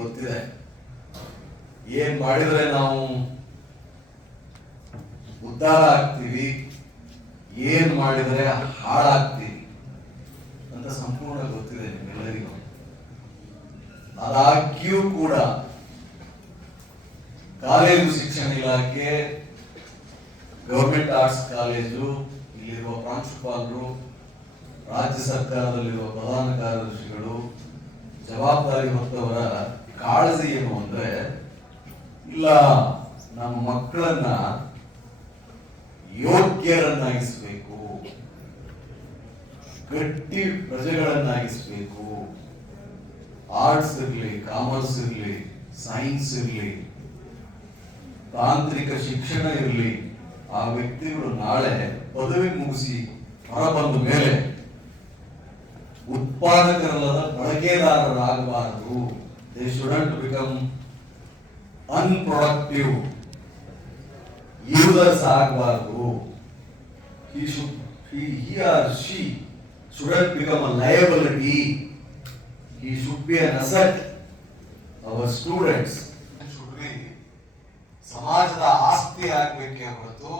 ಗೊತ್ತಿದೆ ಏನ್ ಮಾಡಿದ್ರೆ ನಾವು ಉದ್ಧಾರ ಆಗ್ತೀವಿ, ಏನ್ ಮಾಡಿದ್ರೆ ಹಾಳಾಗ್ತೀವಿ ಅಂತ ಸಂಪೂರ್ಣ ಗೊತ್ತಿದೆ ನಿಮ್ಮೆಲ್ಲರಿಗೂ. ಆದಾಗ್ಯೂ ಕೂಡ ಕಾಲೇಜು ಶಿಕ್ಷಣ ಇಲಾಖೆ, ಗವರ್ಮೆಂಟ್ ಆರ್ಟ್ಸ್ ಕಾಲೇಜು, ಇಲ್ಲಿರುವ ಪ್ರಾಂಶುಪಾಲರು, ರಾಜ್ಯ ಸರ್ಕಾರದಲ್ಲಿರುವ ಪ್ರಧಾನ ಕಾರ್ಯದರ್ಶಿಗಳು, ಜವಾಬ್ದಾರಿ ಹೊತ್ತವರ ಕಾಳಜಿ ಏನು ಅಂದ್ರೆ, ಇಲ್ಲ ನಮ್ಮ ಮಕ್ಕಳನ್ನ ಯೋಗ್ಯರನ್ನಾಗಿಸಬೇಕು, ಗಟ್ಟಿ ಪ್ರಜೆಗಳನ್ನಾಗಿಸಬೇಕು. ಆರ್ಟ್ಸ್ ಇರಲಿ, ಕಾಮರ್ಸ್ ಇರಲಿ, ಸೈನ್ಸ್ ಇರಲಿ, ತಾಂತ್ರಿಕ ಶಿಕ್ಷಣ ಇರಲಿ, ಆ ವ್ಯಕ್ತಿಗಳು ನಾಳೆ ಪದವಿ ಮುಗಿಸಿ ಹೊರಬಂದ ಮೇಲೆ ಉತ್ಪಾದಕರಲ್ಲದ ಬಳಕೆದಾರರಾಗಬಾರದು. They shouldn't become unproductive users ಆಗಬಾರದು. he or she shouldn't become a liability. He should be an asset. Our students should be ಸಮಾಜದ ಆಸ್ತಿ ಆಗಬೇಕೇ ಹೊರತು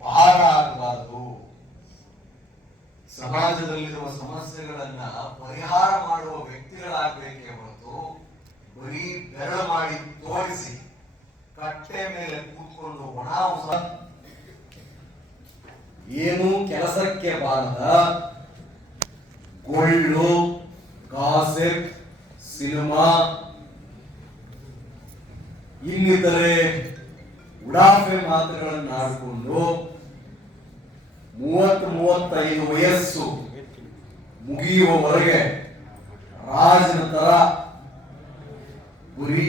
ಭಾರ ಆಗಬಾರದು. ಸಮಾಜದಲ್ಲಿರುವ ಸಮಸ್ಯೆಗಳನ್ನ ಪರಿಹಾರ ಮಾಡುವ ವ್ಯಕ್ತಿಗಳಾಗಬೇಕೇ ಹೊರತು ಬರೀ ಬೆರಳು ಮಾಡಿ ತೋರಿಸಿ ಕಟ್ಟೆ ಮೇಲೆ ಕೂತ್ಕೊಂಡು ಒಣ ಏನು ಕೆಲಸಕ್ಕೆ ಬಾರದ ಗೋಲ್ಡು, ಗಾಸಿಪ್, ಸಿನಿಮಾ, ಇನ್ನಿತರೆ ಉಡಾಫೆ ಮಾತುಗಳನ್ನು ಆಡಿಕೊಂಡು 30-35 ವಯಸ್ಸು ಮುಗಿಯುವವರೆಗೆ ರಾಜನ ತರ ಬರೀ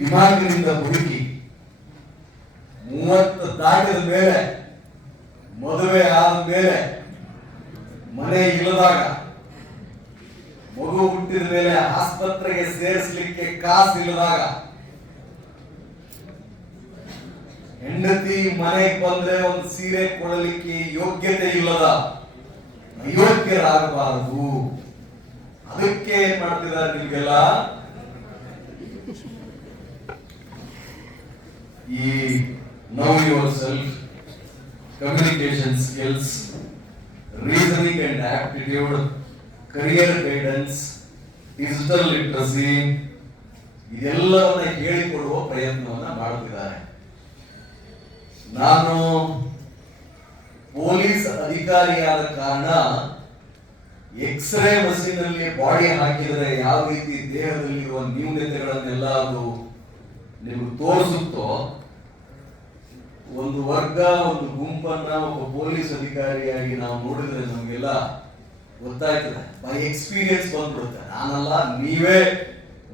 ದಿಮಾಗಿನಿಂದ ಬದುಕಿ 30 ದಾಟಿದ ಮೇಲೆ, ಮದುವೆ ಆದ ಮೇಲೆ, ಮನೆ ಇಲ್ಲದಾಗ, ಮಗು ಹುಟ್ಟಿದ ಮೇಲೆ ಆಸ್ಪತ್ರೆಗೆ ಸೇರಿಸಲಿಕ್ಕೆ ಕಾಸು ಇಲ್ಲದಾಗ, ಹೆಂಡತಿ ಮನೆಗೆ ಬಂದ್ರೆ ಒಂದು ಸೀರೆ ಕೊಡಲಿಕ್ಕೆ ಯೋಗ್ಯತೆ ಇಲ್ಲದ ಅಯೋಗ್ಯರಾಗಬಾರದು. ಅದಕ್ಕೆ ಏನ್ ಮಾಡ್ತಿದ್ದಾರೆ ನಿಮ್ಗೆಲ್ಲ ಈ know yourself, communication skills, reasoning and aptitude, career guidance, digital literacy ಇದೆಲ್ಲವನ್ನ ಹೇಳಿಕೊಡುವ ಪ್ರಯತ್ನವನ್ನ ಮಾಡುತ್ತಿದ್ದಾರೆ. ನಾನು ಪೊಲೀಸ್ ಅಧಿಕಾರಿಯಾದ ಕಾರಣ ಎಕ್ಸ್ರೇ ಮಷೀನಲ್ಲಿ ಬಾಡಿ ಹಾಕಿದರೆ ಯಾವ ರೀತಿ ದೇಹದಲ್ಲಿರುವ ನ್ಯೂನತೆಗಳನ್ನೆಲ್ಲ ಅದು ನಿಮಗೆ ತೋರಿಸುತ್ತೋ, ಒಂದು ವರ್ಗ, ಒಂದು ಗುಂಪನ್ನ ಒಬ್ಬ ಪೊಲೀಸ್ ಅಧಿಕಾರಿಯಾಗಿ ನಾವು ನೋಡಿದ್ರೆ ನಮಗೆಲ್ಲ ಗೊತ್ತಾಯ್ತದೆ, ಬೈ ಎಕ್ಸ್ಪೀರಿಯನ್ಸ್ ಬಂದ್ಬಿಡುತ್ತೆ. ನಾನಲ್ಲ, ನೀವೇ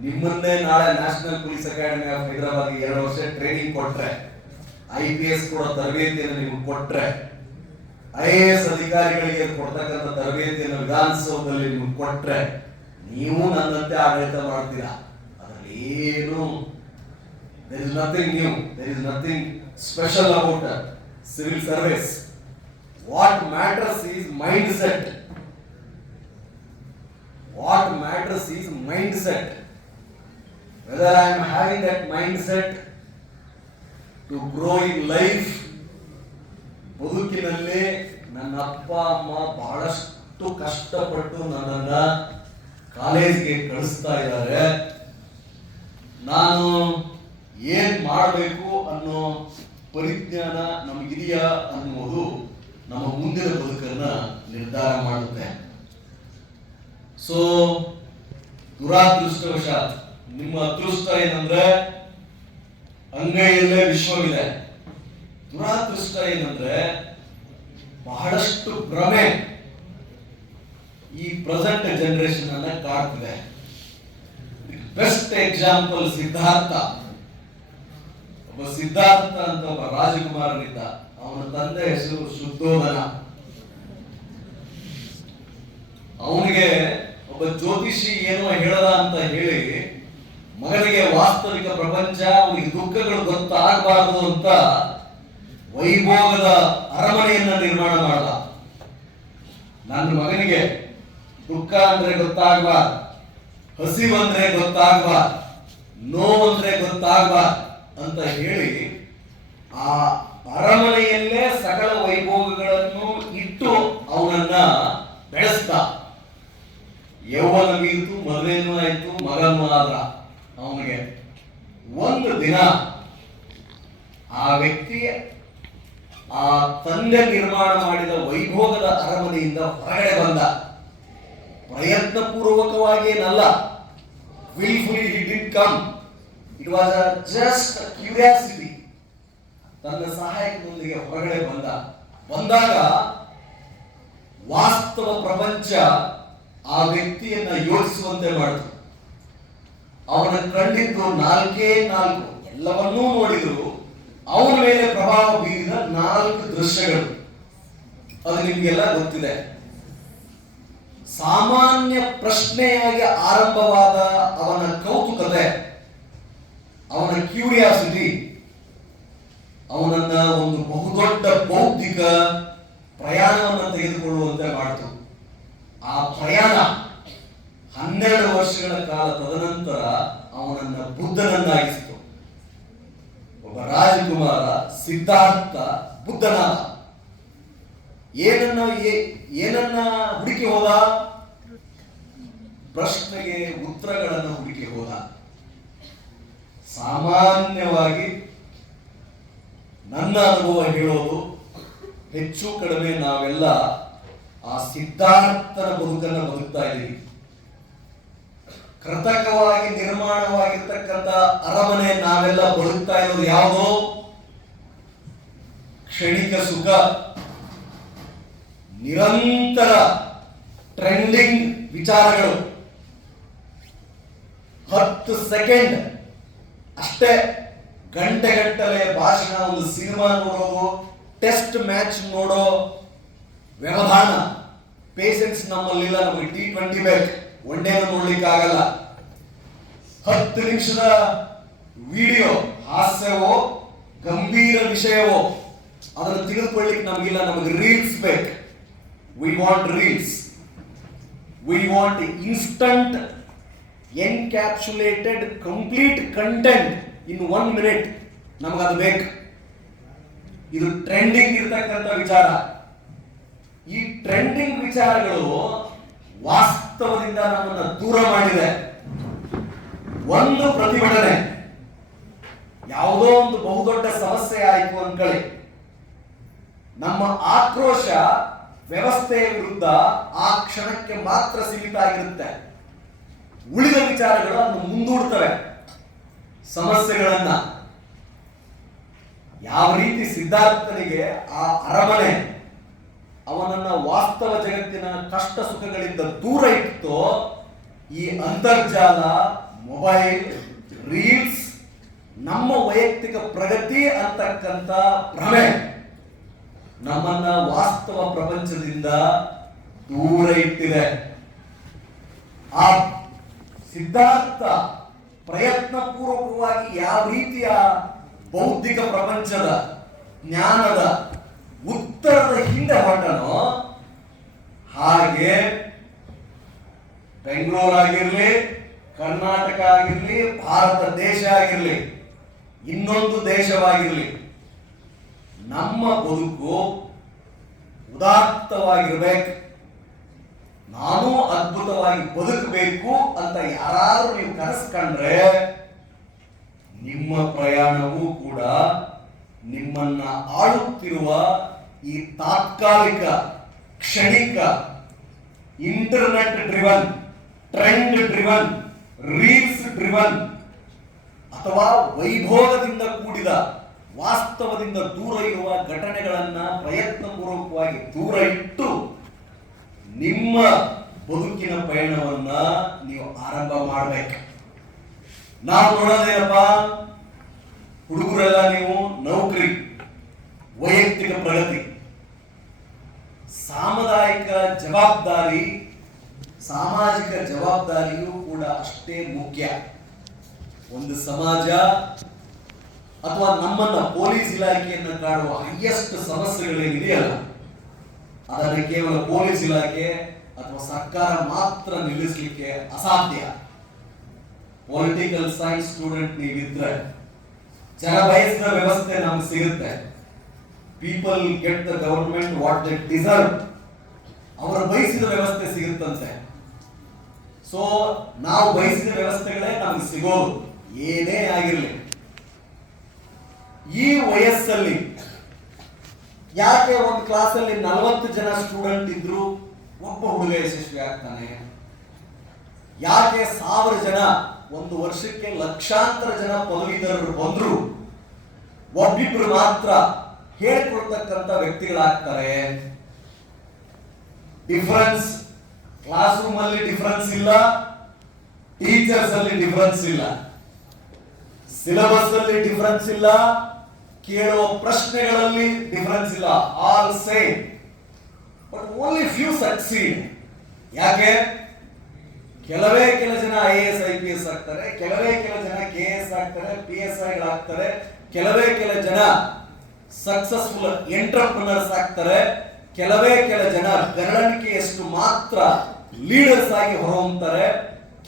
ನಿಮ್ಮನ್ನೇ ನಾಳೆ national police academy of Hyderabad 2 ವರ್ಷ ಟ್ರೈನಿಂಗ್ ಕೊಟ್ರೆ, IPS ಕೂಡ ತರಬೇತಿಯನ್ನು ನಿಮಗೆ ಕೊಟ್ರೆ, IAS ಅಧಿಕಾರಿಗಳಿಗೆ ಕೊಡ್ತಕ್ಕಂಥ ತರಬೇತಿಯನ್ನು ವಿಧಾನಸೌಧದಲ್ಲಿ ನಿಮಗೆ ಕೊಟ್ರೆ, ನೀವು ನನ್ನಂತೆ ಆಡಳಿತ ಮಾಡ್ತೀರಾ. ಅದರಲ್ಲಿ ಏನು there is nothing new, there is nothing special about civil service. What matters is mindset. What matters is mindset. Whether I am having that mindset to grow in life. ಬದುಕಿನಲ್ಲಿ ನನ್ನ ಅಪ್ಪ ಅಮ್ಮ ಬಹಳಷ್ಟು ಕಷ್ಟಪಟ್ಟು ನನ್ನನ್ನ ಕಾಲೇಜಿಗೆ ಕಳಿಸ್ತಾ ಇದ್ದಾರೆ. ನಾನು ಏನ್ ಮಾಡಬೇಕು ಅನ್ನೋ ಪರಿಜ್ಞಾನ ನಮಗಿದೆಯಾ ಅನ್ನುವುದು ನಮ್ಮ ಮುಂದಿನ ಬದುಕನ್ನ ನಿರ್ಧಾರ ಮಾಡುತ್ತೆ. ಸೊ ದುರಾದೃಷ್ಟವಶಾತ್ ನಿಮ್ಮ ಅದೃಷ್ಟ ಏನಂದ್ರೆ ಅಂಗೈಯಲ್ಲೇ ವಿಶ್ವವಿದೆ. ದುರಾದೃಷ್ಟ ಏನಂದ್ರೆ ಬಹಳಷ್ಟು ಭ್ರಮೆ ಈ ಪ್ರೆಸೆಂಟ್ ಜನರೇಷನ್ ಅನ್ನ ಕಾಡ್ತಿದೆ. Best example Siddhartha. ಒಬ್ಬ ಸಿದ್ಧಾರ್ಥ ಅಂತ ಒಬ್ಬ ರಾಜಕುಮಾರನಿದ್ದ. ಅವನ ತಂದೆ ಹೆಸರು ಶುದ್ಧೋಧನ. ಅವನಿಗೆ ಒಬ್ಬ ಜ್ಯೋತಿಷಿ ಏನೋ ಹೇಳದ ಅಂತ ಹೇಳಿ ಮಗನಿಗೆ ವಾಸ್ತವಿಕ ಪ್ರಪಂಚ, ಅವನಿಗೆ ದುಃಖಗಳು ಗೊತ್ತಾಗಬಾರದು ಅಂತ ವೈಭೋಗದ ಅರಮನೆಯನ್ನ ನಿರ್ಮಾಣ ಮಾಡದ. ನನ್ನ ಮಗನಿಗೆ ದುಃಖ ಅಂದ್ರೆ ಗೊತ್ತಾಗಬಾರ್ದು, ಹಸಿವಂದ್ರೆ ಗೊತ್ತಾಗಬಾರ್ದು, ನೋವಂದ್ರೆ ಗೊತ್ತಾಗಬಾರ್ದು ಅಂತ ಹೇಳಿ ಆ ಅರಮನೆಯಲ್ಲೇ ಸಕಲ ವೈಭೋಗಗಳನ್ನು ಇಟ್ಟು ಅವನನ್ನ ಬೆಳೆಸ್ತ. ಯೌವನ ಮೀರಿತು, ಮದುವೆನೂ ಆಯ್ತು, ಮಗನೂ ಆದ. ಅವನಿಗೆ ಒಂದು ದಿನ ಆ ವ್ಯಕ್ತಿ ಆ ತಂದೆ ನಿರ್ಮಾಣ ಮಾಡಿದ ವೈಭೋಗದ ಅರಮನೆಯಿಂದ ಹೊರಗಡೆ ಬಂದ. ಪ್ರಯತ್ನ ಪೂರ್ವಕವಾಗಿ ಏನಲ್ಲ, wilfully he did come. It was just curiosity. ತನ್ನ ಸಹಾಯಕದೊಂದಿಗೆ ಹೊರಗಡೆ ಬಂದಾಗ ವಾಸ್ತವ ಪ್ರಪಂಚ ಆ ವ್ಯಕ್ತಿಯನ್ನ ಯೋಚಿಸುವಂತೆ ಮಾಡಿತು. ಅವನ ಕಂಡಿದ್ದು 4 ಎಲ್ಲವನ್ನೂ ನೋಡಿದ್ರು. ಅವನ ಮೇಲೆ ಪ್ರಭಾವ ಬೀರಿದ 4 ದೃಶ್ಯಗಳು. ಅದು ನಿಮಗೆಲ್ಲ ಗೊತ್ತಿದೆ. ಸಾಮಾನ್ಯ ಪ್ರಶ್ನೆಯಾಗಿ ಆರಂಭವಾದ ಅವನ ಕೌತುಕತೆ, ಅವನ ಕ್ಯೂರಿಯಾಸಿಟಿ ಅವನನ್ನ ಒಂದು ಬಹುದೊಡ್ಡ ಬೌದ್ಧಿಕ ಪ್ರಯಾಣವನ್ನು ತೆಗೆದುಕೊಳ್ಳುವಂತೆ ಮಾಡಿತು. ಆ ಪ್ರಯಾಣ 12 ವರ್ಷಗಳ ಕಾಲ ತದನಂತರ ಅವನನ್ನ ಬುದ್ಧನನ್ನಾಗಿಸಿತು. ಒಬ್ಬ ರಾಜಕುಮಾರ ಸಿದ್ಧಾರ್ಥ ಬುದ್ಧನಾದ. ಏನನ್ನ ಹುಡುಕಿ ಹೋದ? ಪ್ರಶ್ನೆಗೆ ಉತ್ತರಗಳನ್ನು ಹುಡುಕಿ ಹೋದ. ಸಾಮಾನ್ಯವಾಗಿ ನನ್ನ ಅನುಭವ ಹೇಳೋದು, ಹೆಚ್ಚು ಕಡಿಮೆ ನಾವೆಲ್ಲ ಆ ಸಿದ್ಧಾರ್ಥನ ಬದುಕನ್ನು ಬದುಕ್ತಾ ಇದ್ದೀವಿ. ಕೃತಕವಾಗಿ ನಿರ್ಮಾಣವಾಗಿರ್ತಕ್ಕಂಥ ಅರಮನೆ ನಾವೆಲ್ಲ ಬದುಕ್ತಾ ಇರೋದು ಯಾವುದೋ ಕ್ಷಣಿಕ ಸುಖ, ನಿರಂತರ ಟ್ರೆಂಡಿಂಗ್ ವಿಚಾರಗಳು, 10 ಸೆಕೆಂಡ್ ಅಷ್ಟೇ ಗಂಟೆಗಟ್ಟಲೆ ಭಾಷಣ, ಒಂದು ಸಿನಿಮಾ ನೋಡೋದು, ಟೆಸ್ಟ್ ಮ್ಯಾಚ್ ನೋಡೋ ವ್ಯವಧಾನ, ಪೇಷನ್ಸ್ ನಮ್ಮಲ್ಲಿಲ್ಲ. ನಮಗೆ T20 ಬೇಕು, ಒನ್ ಡೇ ನೋಡ್ಲಿಕ್ಕೆ ಆಗಲ್ಲ. 10 ನಿಮಿಷದ ವಿಡಿಯೋ, ಹಾಸ್ಯವೋ ಗಂಭೀರ ವಿಷಯವೋ ಅದನ್ನು ತೆಗೆದುಕೊಳ್ಳಿಕ್ಕೆ ನಮಗಿಲ್ಲ. ನಮಗೆ ರೀಲ್ಸ್ ಬೇಕು. We want reels, we want instant encapsulated complete content in 1 minute. ನಮಗದು ಬೇಕು. ಇದು ಟ್ರೆಂಡಿಂಗ್ ಇರ್ತಕ್ಕಂಥ ವಿಚಾರ. ಈ ಟ್ರೆಂಡಿಂಗ್ ವಿಚಾರಗಳು ವಾಸ್ತವದಿಂದ ನಮ್ಮನ್ನು ದೂರ ಮಾಡಿದೆ. ಒಂದು ಪ್ರತಿಭಟನೆ, ಯಾವುದೋ ಒಂದು ಬಹುದೊಡ್ಡ ಸಮಸ್ಯೆ ಆಯಿತು ಅನ್ಕೊಳ್ಳಿ, ನಮ್ಮ ಆಕ್ರೋಶ ವ್ಯವಸ್ಥೆಯ ವಿರುದ್ಧ ಆ ಕ್ಷಣಕ್ಕೆ ಮಾತ್ರ ಸೀಮಿತ ಆಗಿರುತ್ತೆ. ಉಳಿದ ವಿಚಾರಗಳು ಅನ್ನು ಮುಂದೂಡ್ತವೆ ಸಮಸ್ಯೆಗಳನ್ನ. ಯಾವ ರೀತಿ ಸಿದ್ಧಾರ್ಥನಿಗೆ ಆ ಅರಮನೆ ಅವನನ್ನ ವಾಸ್ತವ ಜಗತ್ತಿನ ಕಷ್ಟ ಸುಖಗಳಿಂದ ದೂರ ಇಟ್ಟು, ಈ ಅಂತರ್ಜಾಲ, ಮೊಬೈಲ್, ರೀಲ್ಸ್ ನಮ್ಮ ವೈಯಕ್ತಿಕ ಪ್ರಗತಿ ಅಂತಕ್ಕಂಥ ಭ್ರಮೆ ನಮ್ಮನ್ನ ವಾಸ್ತವ ಪ್ರಪಂಚದಿಂದ ದೂರ ಇಟ್ಟಿದೆ. ಆ ಸಿದ್ಧಾರ್ಥ ಪ್ರಯತ್ನ ಪೂರ್ವಕವಾಗಿ ಯಾವ ರೀತಿಯ ಬೌದ್ಧಿಕ ಪ್ರಪಂಚದ ಜ್ಞಾನದ ಉತ್ತರದ ಹಿಂದೆ ಹೊರಟನೋ, ಹಾಗೆ ಬೆಂಗಳೂರಾಗಿರ್ಲಿ, ಕರ್ನಾಟಕ ಆಗಿರ್ಲಿ, ಭಾರತ ದೇಶ ಆಗಿರ್ಲಿ, ಇನ್ನೊಂದು ದೇಶವಾಗಿರ್ಲಿ, ನಮ್ಮ ಬದುಕು ಉದಾತ್ತವಾಗಿರ್ಬೇಕು. ನಾನು ಅದ್ಭುತವಾಗಿ ಬದುಕಬೇಕು ಅಂತ ಯಾರು ನೀವು ಕನಸು ಕಂಡ್ರೆ, ನಿಮ್ಮ ಪ್ರಯಾಣವೂ ಕೂಡ ನಿಮ್ಮನ್ನ ಆಳುತ್ತಿರುವ ಈ ತಾತ್ಕಾಲಿಕ, ಕ್ಷಣಿಕ, internet driven, trend driven, reels driven ಅಥವಾ ವೈಭೋಗದಿಂದ ಕೂಡಿದ ವಾಸ್ತವದಿಂದ ದೂರ ಇರುವ ಘಟನೆಗಳನ್ನ ಪ್ರಯತ್ನ ಪೂರ್ವಕವಾಗಿ ದೂರ ಇಟ್ಟು ನಿಮ್ಮ ಬದುಕಿನ ಪಯಣವನ್ನ ನೀವು ಆರಂಭ ಮಾಡಬೇಕು. ನಾವು ನೋಡೋದೇನಪ್ಪ, ಹುಡುಗರೆಲ್ಲ ನೀವು ನೌಕರಿ, ವೈಯಕ್ತಿಕ ಪ್ರಗತಿ, ಸಾಮುದಾಯಿಕ ಜವಾಬ್ದಾರಿ, ಸಾಮಾಜಿಕ ಜವಾಬ್ದಾರಿಯೂ ಕೂಡ ಅಷ್ಟೇ ಮುಖ್ಯ. ಒಂದು ಸಮಾಜ ಅಥವಾ ನಮ್ಮನ್ನ ಪೊಲೀಸ್ ಇಲಾಖೆಯನ್ನು ಕಾಡುವ ಹೈಯೆಸ್ಟ್ ಸಮಸ್ಯೆಗಳೇನಿದೆಯಲ್ಲ, ಅದನ್ನು ಕೇವಲ ಪೊಲೀಸ್ ಇಲಾಖೆ ಅಥವಾ ಸರ್ಕಾರ ಮಾತ್ರ ನಿಲ್ಲಿಸಲಿಕ್ಕೆ ಅಸಾಧ್ಯ. ಪೊಲಿಟಿಕಲ್ ಸೈನ್ಸ್ ಸ್ಟೂಡೆಂಟ್ ನೀವಿದ್ರೆ ಜನ ಬಯಸಿದ ವ್ಯವಸ್ಥೆ ನಮ್ಗೆ ಸಿಗುತ್ತೆ. People get the government what they deserve. ಅವರ ಬಯಸಿದ ವ್ಯವಸ್ಥೆ ಸಿಗುತ್ತಂತೆ. ಸೊ ನಾವು ಬಯಸಿದ ವ್ಯವಸ್ಥೆಗಳೇ ನಮ್ಗೆ ಸಿಗೋದು, ಏನೇ ಆಗಿರಲಿ. ಈ ವಯಸ್ಸಲ್ಲಿ ಯಾಕೆ ಒಂದು ಕ್ಲಾಸಲ್ಲಿ 40 ಜನ ಸ್ಟೂಡೆಂಟ್ ಇದ್ರು ಒಬ್ಬ ಹುಡುಗ ಯಶಸ್ವಿ ಆಗ್ತಾನೆ? ಯಾಕೆ 1000 ಜನ, ಒಂದು ವರ್ಷಕ್ಕೆ ಲಕ್ಷಾಂತರ ಜನ ಪದವೀಧರರು ಬಂದ್ರು ಒಬ್ಬಿಬ್ರು ಮಾತ್ರ ಹೇಳ್ಕೊಳ್ತಕ್ಕಂಥ ವ್ಯಕ್ತಿಗಳಾಗ್ತಾರೆ? ಡಿಫರೆನ್ಸ್ ಕ್ಲಾಸ್ ರೂಮ್ ಅಲ್ಲಿ ಡಿಫರೆನ್ಸ್ ಇಲ್ಲ, ಟೀಚರ್ಸ್ ಅಲ್ಲಿ ಡಿಫರೆನ್ಸ್ ಇಲ್ಲ, ಸಿಲೆಬಸ್ ಅಲ್ಲಿ ಡಿಫರೆನ್ಸ್ ಇಲ್ಲ, ಕೇಳುವ ಪ್ರಶ್ನೆಗಳಲ್ಲಿ ಡಿಫರೆನ್ಸ್ ಇಲ್ಲ, all same. But only few succeed. ಯಾಕೆ? ಕೆಲವೇ ಕೆಲ ಜನ IAS IPS ಆಗ್ತಾರೆ, ಕೆಲವೇ ಕೆಲ ಜನ KS ಆಗ್ತಾರೆ, PSI ಗಳಾಗ್ತಾರೆ, ಕೆಲವೇ ಕೆಲ ಜನ ಸಕ್ಸಸ್ಫುಲ್ ಎಂಟರ್ಪ್ರಿನರ್ಸ್ ಆಗ್ತಾರೆ, ಕೆಲವೇ ಕೆಲ ಜನ ಬೆರಳಿಕೆಯಷ್ಟು ಮಾತ್ರ ಲೀಡರ್ಸ್ ಆಗಿ ಹೊರಹೊಮ್ಮುತ್ತಾರೆ,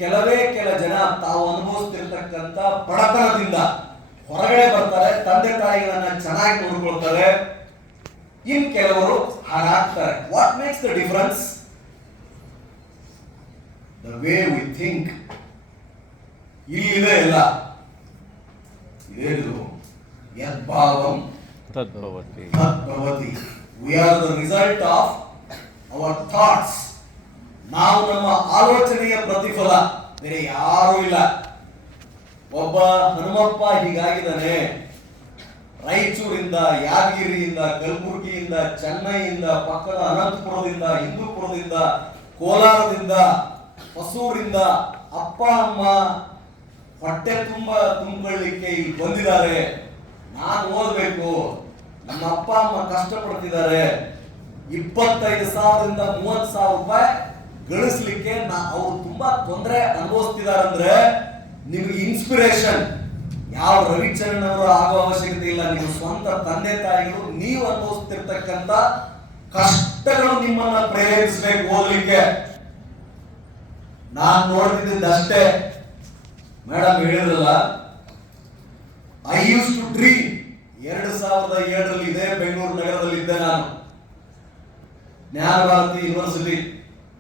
ಕೆಲವೇ ಕೆಲ ಜನ ತಾವು ಅನುಭವಿಸ್ತಿರ್ತಕ್ಕಂಥ ಬಡತನದಿಂದ ಹೊರಗಡೆ ಬರ್ತಾರೆ, ತಂದೆ ತಾಯಿಗಳನ್ನ ಚೆನ್ನಾಗಿ ನೋಡ್ಕೊಳ್ತಾರೆ, ಇನ್ ಕೆಲವರು ಹಾಗಾಗ್ತಾರೆ. What makes the difference? The way we think. ಇಲ್ಲಿದೆ ಎಲ್ಲ. ಇದೇನು? ಯದ್ಭಾವಂ ತದ್ಭವತಿ. We are the result of our thoughts. ನಾವು ನಮ್ಮ ಆಲೋಚನೆಯ ಪ್ರತಿಫಲ, ಬೇರೆ ಯಾರೂ ಇಲ್ಲ. ಒಬ್ಬ ಹನುಮಪ್ಪ ಹೀಗಾಗಿದ್ದಾನೆ, ರಾಯಚೂರಿಂದ, ಯಾದಗಿರಿಯಿಂದ, ಕಲಬುರಗಿಯಿಂದ, ಚೆನ್ನೈಯಿಂದ, ಪಕ್ಕದ ಅನಂತಪುರದಿಂದ, ಹಿಂದೂಪುರದಿಂದ, ಕೋಲಾರದಿಂದ, ಹೊಸೂರಿಂದ ಅಪ್ಪ ಅಮ್ಮ ಹೊಟ್ಟೆ ತುಂಬಿಕೊಳ್ಳಿಕ್ಕೆ ಇಲ್ಲಿ ಬಂದಿದ್ದಾರೆ. ನಾನು ಓದಬೇಕು, ನಮ್ಮ ಅಪ್ಪ ಅಮ್ಮ ಕಷ್ಟಪಡ್ತಿದ್ದಾರೆ, 25,000ರಿಂದ 30,000 ರೂಪಾಯಿ ಗಳಿಸ್ಲಿಕ್ಕೆ ಅವ್ರು ತುಂಬಾ ತೊಂದರೆ ಅನುಭವಿಸ್ತಿದ್ದಾರೆ. ಅಂದ್ರೆ ನಿಮ್ಗೆ ಇನ್ಸ್ಪಿರೇಷನ್ ಯಾವ ರವಿಚರಣ್ ಅವರು ಆಗೋ ಅವಶ್ಯಕತೆ ಇಲ್ಲ. ನಿಮ್ಮ ಸ್ವಂತ ತಂದೆ ತಾಯಿಗಳು ನೀವು ಅನುಭವಿಸ್ತಿರ್ತಕ್ಕಂಥ ಕಷ್ಟಗಳು ನಿಮ್ಮನ್ನ ಪ್ರೇರೇಪಿಸಬೇಕು ಓದಲಿಕ್ಕೆ. ನಾನು ನೋಡ್ತಿದ್ದಷ್ಟೇ. ಮೇಡಮ್ ಹೇಳಿದ್ರಲ್ಲ, ಐ ಯೂಸ್ ಟು ಡ್ರೀಮ್. 2007ರಲ್ಲಿ ಇದೇ ಬೆಂಗಳೂರು ನಗರದಲ್ಲಿ ಇದ್ದೆ ನಾನು. Jnana Bharathi university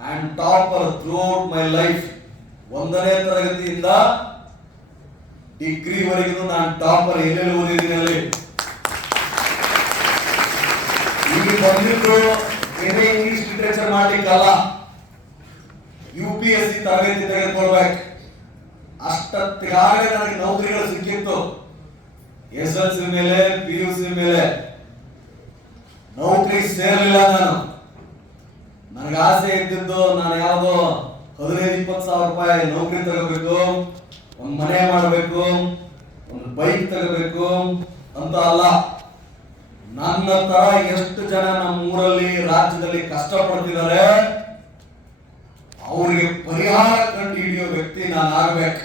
I am topper throughout my life. 1ನೇ ತರಗತಿಯಿಂದ ಡಿಗ್ರಿ ವರೆಗೂ ನಾನು ಟಾಪರ್. ಎಲ್ಲೆಲ್ಲಿ ಓದಿದ್ದೀನಿ ಅಲ್ಲಿ. ಈಗ ಬಂದಿದ್ರು ಏನೇ ಇಂಗ್ಲಿಷ್ ಲಿಟರೇಚರ್ ಮಾಡ್ಲಿಕ್ಕಲ್ಲ, UPSC ತರಬೇತಿ ತೆಗೆದುಕೊಳ್ಬೇಕು. ಅಷ್ಟೊತ್ತಿಗಾಗಲೇ ನನಗೆ ನೌಕರಿಗಳು ಸಿಕ್ಕಿತ್ತು. SSLC ಮೇಲೆ, PUC ಮೇಲೆ ನೌಕರಿ ಸೇರಲಿಲ್ಲ ನಾನು. ನನಗೆ ಆಸೆ ಇದ್ದಿದ್ದು ನಾನು ಯಾವುದೋ 15-20,000 ರೂಪಾಯಿ ನೌಕರಿ ತಗೋಬೇಕು, ಒಂದು ಮನೆ ಮಾಡಬೇಕು, ಒಂದು ಬೈಕ್ ತಗೋಬೇಕು ಅಂತ ಅಲ್ಲ. ನನ್ನ ತರ ಎಷ್ಟು ಜನ ನಮ್ಮ ಊರಲ್ಲಿ, ರಾಜ್ಯದಲ್ಲಿ ಕಷ್ಟಪಡ್ತಿದ್ದಾರೆ, ಅವರಿಗೆ ಪರಿಹಾರ ಕಂಡು ಹಿಡಿಯೋ ವ್ಯಕ್ತಿ ನಾನು ಆಗ್ಬೇಕು.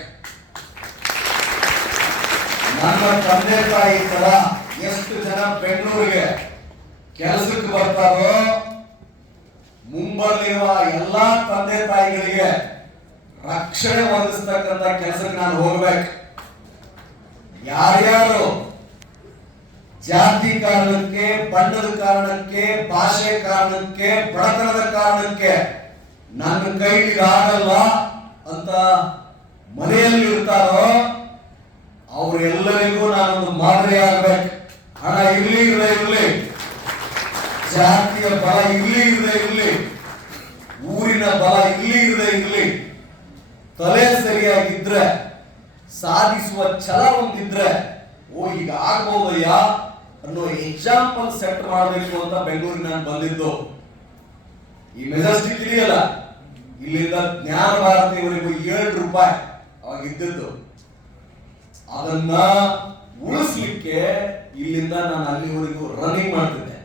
ನನ್ನ ತಂದೆ ತಾಯಿ ತರ ಎಷ್ಟು ಜನ ಬೆಂಗಳೂರಿಗೆ ಕೆಲಸಕ್ಕೆ ಬರ್ತಾರೋ, ಮುಂಬರಲಿರುವ ಎಲ್ಲಾ ತಂದೆ ತಾಯಿಗಳಿಗೆ ರಕ್ಷಣೆ ಒದಗಿಸ್ತಕ್ಕಂಥ ಕೆಲಸಕ್ಕೆ ನಾನು ಹೋಗ್ಬೇಕು. ಯಾರ್ಯಾರು ಜಾತಿ ಕಾರಣಕ್ಕೆ, ಬಣ್ಣದ ಕಾರಣಕ್ಕೆ, ಭಾಷೆ ಕಾರಣಕ್ಕೆ, ಬಡತನದ ಕಾರಣಕ್ಕೆ ನನ್ನ ಕೈಲಿ ಆಗಲ್ಲ ಅಂತ ಮನೆಯಲ್ಲಿ ಇರ್ತಾರೋ ಅವರೆಲ್ಲರಿಗೂ ನಾನೊಂದು ಮಾದರಿ ಆಗ್ಬೇಕು. ಹಣ ಇರ್ಲಿ, ಜಾತಿಯ ಬಲ ಇರ್ಲಿ, ಊರಿನ ಬಲ ಇರ್ಲಿ, ತಲೆ ಸರಿಯಾಗಿದ್ರೆ, ಸಾಧಿಸುವ ಛಲ ಒಂದಿದ್ರೆ, ಓ ಈಗ ಆಗ್ಬಹುದಯ್ಯ ಅನ್ನೋ ಎಕ್ಸಾಂಪಲ್ ಸೆಟ್ ಮಾಡಬೇಕು ಅಂತ ಬೆಂಗಳೂರಿಗೆ ನಾನು ಬಂದಿದ್ದು. ಈ ಮೆಜೆಸ್ಟಿಕ್ ಇದೆಯಲ್ಲ, ಇಲ್ಲಿಂದ ಜ್ಞಾನ ಭಾರತಿವರೆಗೂ 7 ರೂಪಾಯಿ ಅವಾಗ ಇದ್ದಿದ್ದು. ಅದನ್ನ ಉಳಿಸ್ಲಿಕ್ಕೆ ಇಲ್ಲಿಂದ ನಾನು ಅಲ್ಲಿವರೆಗೂ ರನ್ನಿಂಗ್ ಮಾಡ್ತಿದ್ದೆ.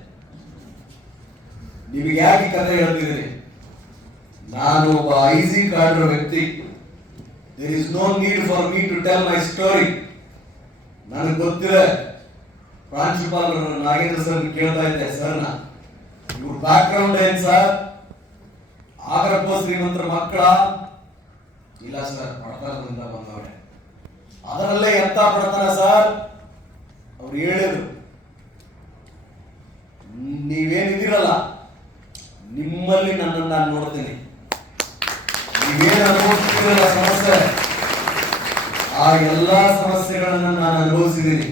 ನಿಮಗೆ ಯಾಕೆ ಕಥೆ ಹೇಳ್ತಿದ್ದೀನಿ? ನಾನು ಒಬ್ಬ ಐಸಿ ಕಾರ್ಡ್ ವ್ಯಕ್ತಿ. There is no need for me to tell my story. ನನಗೆ ಗೊತ್ತಿದೆ. ಪ್ರಾಂಶುಪಾಲರು ನಾಗೇಂದ್ರ ಸರ್ ಕೇಳ್ತಾ ಇದ್ದೆ, ಸರ್ನ ಇವ್ರ ಬ್ಯಾಕ್ ಗ್ರೌಂಡ್ ಏನ್ ಸರ್? ಆಗರಪ್ಪ ಶ್ರೀಮಂತರ ಮಕ್ಕಳ ಇಲ್ಲ ಸರ್, ಬಡತನದಿಂದ ಬಂದವರೇ. ಅದರಲ್ಲೇ ಎಂತ ಬಡತನ ಸರ್, ಅವ್ರು ಹೇಳಿದ್ರು, ನೀವೇನಿದ್ದೀರಲ್ಲ ನಿಮ್ಮಲ್ಲಿ ನನ್ನನ್ನು ನಾನು ನೋಡ್ತೀನಿ. ನೀವೇನು ಅನುಭವಿಸ್ತಿರಲ್ಲ ಸಮಸ್ಯೆ, ಆ ಎಲ್ಲಾ ಸಮಸ್ಯೆಗಳನ್ನು ನಾನು ಅನುಭವಿಸಿದ್ದೀನಿ.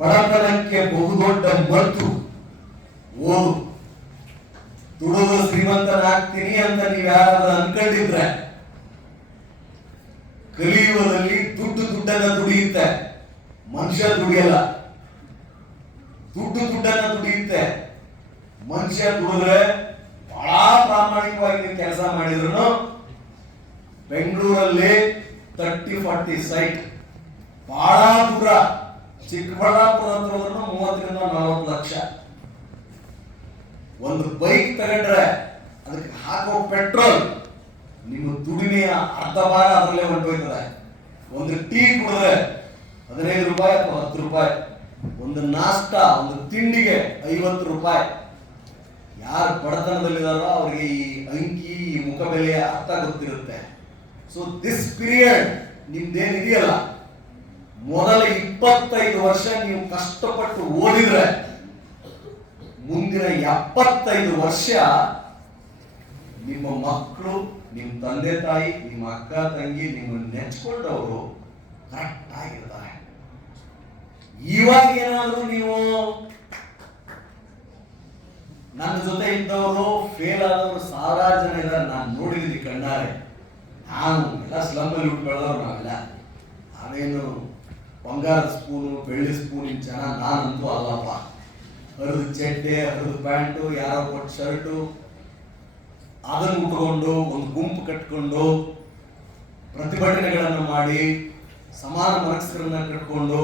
ಬಡತನಕ್ಕೆ ಬಹುದೊಡ್ಡ ಮದ್ದು ಓದು. ದುಡಿದು ಶ್ರೀಮಂತನಾಗ್ತೀನಿ ಅಂತ ನೀವು ಯಾರಾದ್ರೂ ಅನ್ಕೊಂಡಿದ್ರೆ, ಕಲಿಯುವುದಲ್ಲಿ ದುಡ್ಡನ್ನ ದುಡಿಯುತ್ತೆ, ಮನುಷ್ಯ ದುಡಿಯಲ್ಲ. ದುಡ್ಡನ್ನ ದುಡಿಯುತ್ತೆ, ಮನುಷ್ಯ ದುಡಿದ್ರೆ ಬಹಳ ಪ್ರಾಮಾಣಿಕವಾಗಿ ನೀವು ಕೆಲಸ ಮಾಡಿದ್ರು ಬೆಂಗಳೂರಲ್ಲಿ 30-40 ಸೈಟ್, ಬಹಳ ದೂರ ಚಿಕ್ಕಬಳ್ಳಾಪುರ ಹತ್ರ 30-40 ಲಕ್ಷ. ಒಂದು ಬೈಕ್ ತಗೊಂಡ್ರೆ ಅದಕ್ಕೆ ಹಾಕೋ ಪೆಟ್ರೋಲ್ ನಿಮ್ಮ ದುಡಿಮೆಯ ಅರ್ಧ ಭಾಗ ಅದರಲ್ಲೇ ಹೊಂಟೋಯ್ತದೆ. ಒಂದು ಟೀ ಕುಡಿದ್ರೆ 15 ರೂಪಾಯಿ ಅಥವಾ 10 ರೂಪಾಯಿ, ಒಂದು ನಾಷ್ಟ, ಒಂದು ತಿಂಡಿಗೆ 50 ರೂಪಾಯಿ. ಯಾರು ಬಡತನದಲ್ಲಿದ್ದಾರೋ ಅವ್ರಿಗೆ ಈ ಅಂಕಿ, ಈ ಮುಖಬೆಲೆಯ ಅರ್ಥ ಗೊತ್ತಿರುತ್ತೆ. ಸೊ ದಿಸ್ ಪೀರಿಯಡ್ ನಿಮ್ದೇನಿದೆಯಲ್ಲ, ಮೊದಲ 25 ವರ್ಷ ನೀವು ಕಷ್ಟಪಟ್ಟು ಓದಿದ್ರೆ ಮುಂದಿನ 75 ವರ್ಷ ನಿಮ್ಮ ಮಕ್ಕಳು, ನಿಮ್ಮ ತಂದೆ ತಾಯಿ, ನಿಮ್ಮ ಅಕ್ಕ ತಂಗಿ ನಿಮ್ಮನ್ನು ನೆಚ್ಕೊಂಡವರು ಕರೆಕ್ಟ್ ಆಗಿರ್ತಾರೆ. ಇವಾಗ ಏನಾದ್ರು ನೀವು ನನ್ನ ಜೊತೆ ಇದ್ದವರು ಫೇಲ್ ಆದವರು ಸಾವಿರಾರು ಜನ ಇದ್ದಾರೆ, ನಾನು ನೋಡಿದ್ದೀನಿ ಕಣ್ಣಾರೆ. ನಾನು ಎಲ್ಲ ಸ್ಲಮ್ಮಲ್ಲಿ ಹುಟ್ಟು ಬೆಳೆದವ್ರು ನಾವೆಲ್ಲ. ನಾವೇನು ಬಂಗಾರದ ಸ್ಪೂನು, ಬೆಳ್ಳಿ ಸ್ಪೂನಿನ ಜನ ನಾನಂತೂ ಅಲ್ಲಪ್ಪ. ಹರಿದು ಚಡ್ಡೆ, ಹರಿದು ಪ್ಯಾಂಟು, ಯಾರೋ ಕೊಟ್ಟು ಶರ್ಟು, ಅದನ್ನು ಉಟ್ಕೊಂಡು ಒಂದು ಗುಂಪು ಕಟ್ಕೊಂಡು ಪ್ರತಿಭಟನೆಗಳನ್ನು ಮಾಡಿ, ಸಮಾನ ಮನಸ್ಕರನ್ನ ಕಟ್ಕೊಂಡು,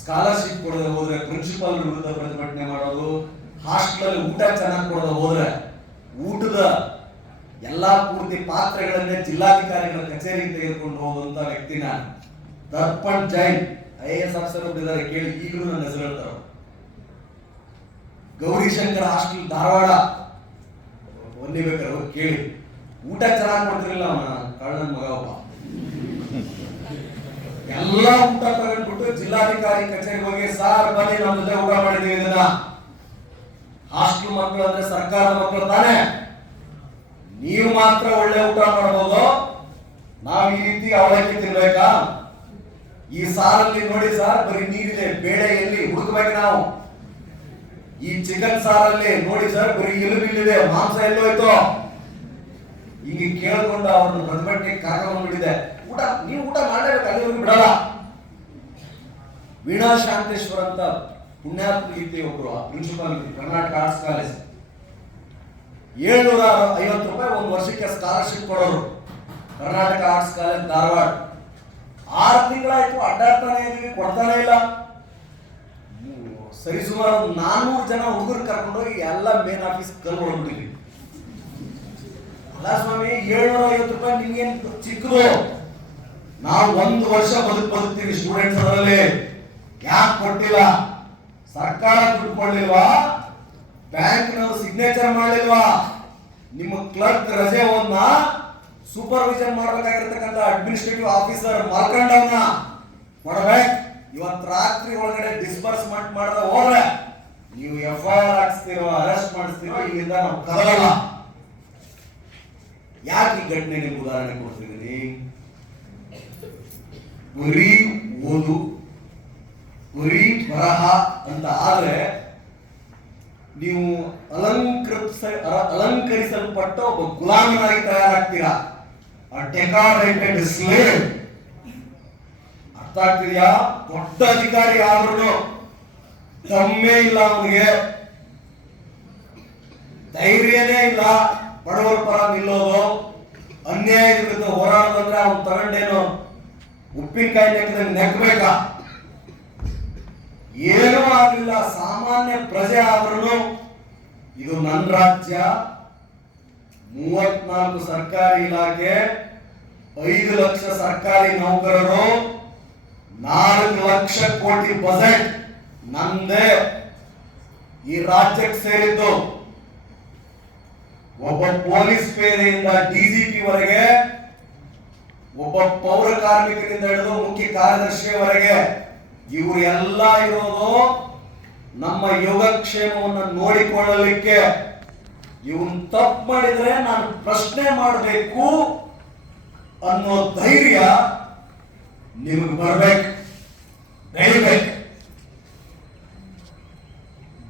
ಸ್ಕಾಲರ್ಶಿಪ್ ಕೊಡದೆ ಹೋದ್ರೆ ಪ್ರಿನ್ಸಿಪಾಲ್ ವಿರುದ್ಧ ಪ್ರತಿಭಟನೆ ಮಾಡೋದು, ಹಾಸ್ಟೆಲ್ ಊಟ ಚೆನ್ನಾಗಿ ಕೊಡದೆ ಹೋದ್ರೆ ಊಟದ ಎಲ್ಲಾ ಪೂರ್ತಿ ಪಾತ್ರೆಗಳನ್ನೇ ಜಿಲ್ಲಾಧಿಕಾರಿಗಳ ಕಚೇರಿಗೆ ತೆಗೆದುಕೊಂಡು ಹೋಗುವಂತ ವ್ಯಕ್ತಿ ನಾನು. ದರ್ಪಣ್ ಜೈನ್ IAS ಆಫೀಸರ್ ಇದ್ದಾರೆ, ಕೇಳಿ, ಈಗಲೂ ನನ್ನ ಹೆಸರು ಹೇಳ್ತಾರೆ. ಗೌರಿಶಂಕರ್ ಹಾಸ್ಟೆಲ್ ಧಾರವಾಡ, ಒನ್ನಿ ಬೇಕಾದ್ರೆ ಹೋಗಿ ಕೇಳಿ. ಊಟ ಚೆನ್ನಾಗಿ ಕೊಡ್ತಿರಲಿಲ್ಲ ಅವನ ಕಳ್ಳನ ಮಗ ಒಬ್ಬ. ಎಲ್ಲ ಊಟ ತಗೊಂಡ್ಬಿಟ್ಟು ಜಿಲ್ಲಾಧಿಕಾರಿ ಕಚೇರಿಗೆ ಹೋಗಿ, ಸಾರ್ ಬನ್ನಿ ನಮ್ಮ ಜೊತೆ ಊಟ ಮಾಡಿದೀವಿ. ಇದನ್ನ ಹಾಸ್ಟೆಲ್ ಮಕ್ಕಳು ಅಂದ್ರೆ ಸರ್ಕಾರದ ಮಕ್ಕಳು ತಾನೇ, ನೀವು ಮಾತ್ರ ಒಳ್ಳೆ ಊಟ ಮಾಡಬಹುದು, ನಾವು ಈ ರೀತಿ ಅವಲಕ್ಕಿ ತಿನ್ಬೇಕಾ? ಈ ಸಾರಲ್ಲಿ ನೋಡಿ ಸರ್, ಬರೀ ನೀರಿದೆ, ಬೇಳೆ ಎಲ್ಲಿ ಹುಡುಕ್ಬೇಕು ನಾವು? ಈ ಚಿಕನ್ ಸಾರಲ್ಲಿ ನೋಡಿ ಸರ್, ಬರೀ ಎಲುಬಿಲ್ಲಿದೆ, ಮಾಂಸ ಎಲ್ಲೋಯ್ತು? ಹೀಗೆ ಕೇಳ್ಕೊಂಡು ಅವ್ರನ್ನ ಪ್ರತಿಭಟನೆ ಕರ್ಕೊಂಡ್ಬಿಟ್ಟಿದೆ. ಊಟ ನೀವು ಊಟ ಮಾಡಲೇಬೇಕು, ಅಲ್ಲಿವರೆಗೂ ಬಿಡಲ್ಲ. ವೀಣಾ ಶಾಂತೇಶ್ವರ್ ಅಂತ ಪುಣ್ಯಾತ್ಮ ಇದ್ದೆ ಒಬ್ರು, ಪ್ರಿನ್ಸಿಪಾಲ್ ಕರ್ನಾಟಕ ಆರ್ಟ್ಸ್ ಕಾಲೇಜ್. 750 ರೂಪಾಯಿ ಒಂದು ವರ್ಷಕ್ಕೆ ಸ್ಕಾಲರ್ಶಿಪ್ ಕೊಡೋರು, ಕರ್ನಾಟಕ ಆರ್ಟ್ಸ್ ಕಾಲೇಜ್ ಧಾರವಾಡ. 6 ತಿಂಗಳಾಯ್ತು ಅಡ್ಡಾಡ್ತಾನೆ ಇದೀವಿ, ಕೊಡ್ತಾನೆ ಇಲ್ಲ. ಸರಿಸುಮಾರು 400 ಜನ ಹುಡುಗರು ಕರ್ಕೊಂಡೋಗಿ ಎಲ್ಲ ಮೇನ್ ಆಫೀಸ್ ಕಲ್ಲು ಹೊಡ್ಬಿಟ್ಟಿದ್ವಿ. ಅಲ್ಲ ಸ್ವಾಮಿ, 750 ರೂಪಾಯಿ ನಿಮ್ಗೇನ್ ಚಿಕ್ಕದು? ನಾವು 1 ವರ್ಷ ಬದುಕ್ತೀವಿ ಸ್ಟೂಡೆಂಟ್ಸ್. ಅದರಲ್ಲಿ ಯಾಕೆ ಕೊಟ್ಟಿಲ್ಲ? ಸರ್ಕಾರ ದುಡ್ಡು ಕೊಡ್ಲಿಲ್ವಾ? ಬ್ಯಾಂಕ್ನವರು ಸಿಗ್ನೇಚರ್ ಮಾಡಲಿಲ್ವಾ? ನಿಮ್ಮ ಕ್ಲರ್ಕ್ ರಜೆ ಹೋದ್ನ ಸೂಪರ್ವಿಷನ್ ಮಾಡಬೇಕಾಗಿರ್ತಕ್ಕಂಥ ಅಡ್ಮಿನಿಸ್ಟ್ರೇಟಿವ್ ಆಫೀಸರ್ ಮಾರ್ಕಂಡವನ್ನ ಮಾಡಬೇಕು. ಇವತ್ತು ರಾತ್ರಿ ಒಳಗಡೆ ಡಿಸ್ಬರ್ಸ್ಮೆಂಟ್ ಮಾಡದ ಹೋದ್ರೆ ನೀವು FIR ಹಾಕ್ಸ್ತಿರೋ, ಅರೆಸ್ಟ್ ಮಾಡಿಸ್ತಿರೋ, ಇಲ್ಲಿಂದ ನಾವು ಕದಲಲ್ಲ. ಯಾಕೆ ಈ ಘಟನೆ ನಿಮ್ಗೆ ಉದಾಹರಣೆ ಕೊಡ್ತಿದ್ದೀನಿ? ಬರೀ ಓದು, ಬರೀ ಬರಹ ಅಂತ ಆದ್ರೆ ನೀವು ಅಲಂಕರಿಸಲ್ಪಟ್ಟ ಒಬ್ಬ ಗುಲಾಮನಾಗಿ ತಯಾರಾಗ್ತೀರಾ. ಡೆಕಾರೇಟೆಡ್ ಸ್ಲೇವ್. ಅರ್ಥ ಆಗ್ತಿದ್ಯಾ? ದೊಡ್ಡ ಅಧಿಕಾರಿ ಆದ್ರೂ ದಮ್ಮೇ ಇಲ್ಲ ಅವನಿಗೆ, ಧೈರ್ಯನೇ ಇಲ್ಲ ಬಡವರ ಪರ ನಿಲ್ಲೋದು, ಅನ್ಯಾಯದ ವಿರುದ್ಧ ಹೋರಾಡೋದಂದ್ರೆ ಅವ್ನು ತಗೊಂಡೇನು ಉಪ್ಪಿನಕಾಯಿ ನೆಕ್ಕದಂಗೆ ನೆಕ್ಕಬೇಕಾ? ಏನೂ ಆಗಲಿಲ್ಲ, ಸಾಮಾನ್ಯ ಪ್ರಜೆ ಆದ್ರೂ ಇದು ನನ್ನ ರಾಜ್ಯ, 34 ಸರ್ಕಾರಿ ಇಲಾಖೆ, 5 ಲಕ್ಷ ಸರ್ಕಾರಿ ನೌಕರರು, 4 ಲಕ್ಷ ಕೋಟಿ ಬಜೆಟ್ ನಂದೇ. ಈ ರಾಜ್ಯಕ್ಕೆ ಸೇರಿದ್ದು ಒಬ್ಬ ಪೊಲೀಸ್ ಪೇದೆಯಿಂದ DGP ವರೆಗೆ ಒಬ್ಬ ಪೌರ ಕಾರ್ಮಿಕರಿಂದ ಹಿಡಿದು ಮುಖ್ಯ ಕಾರ್ಯದರ್ಶಿಯವರೆಗೆ ಇವರೆಲ್ಲ ಇರೋದು ನಮ್ಮ ಯೋಗಕ್ಷೇಮವನ್ನು ನೋಡಿಕೊಳ್ಳಲಿಕ್ಕೆ. ಇವನ್ ತಪ್ಪು ಮಾಡಿದ್ರೆ ನಾನು ಪ್ರಶ್ನೆ ಮಾಡಬೇಕು ಅನ್ನೋ ಧೈರ್ಯ ನಿಮಗೆ ಬರ್ಬೇಕು, ಬೆಳಿಬೇಕು.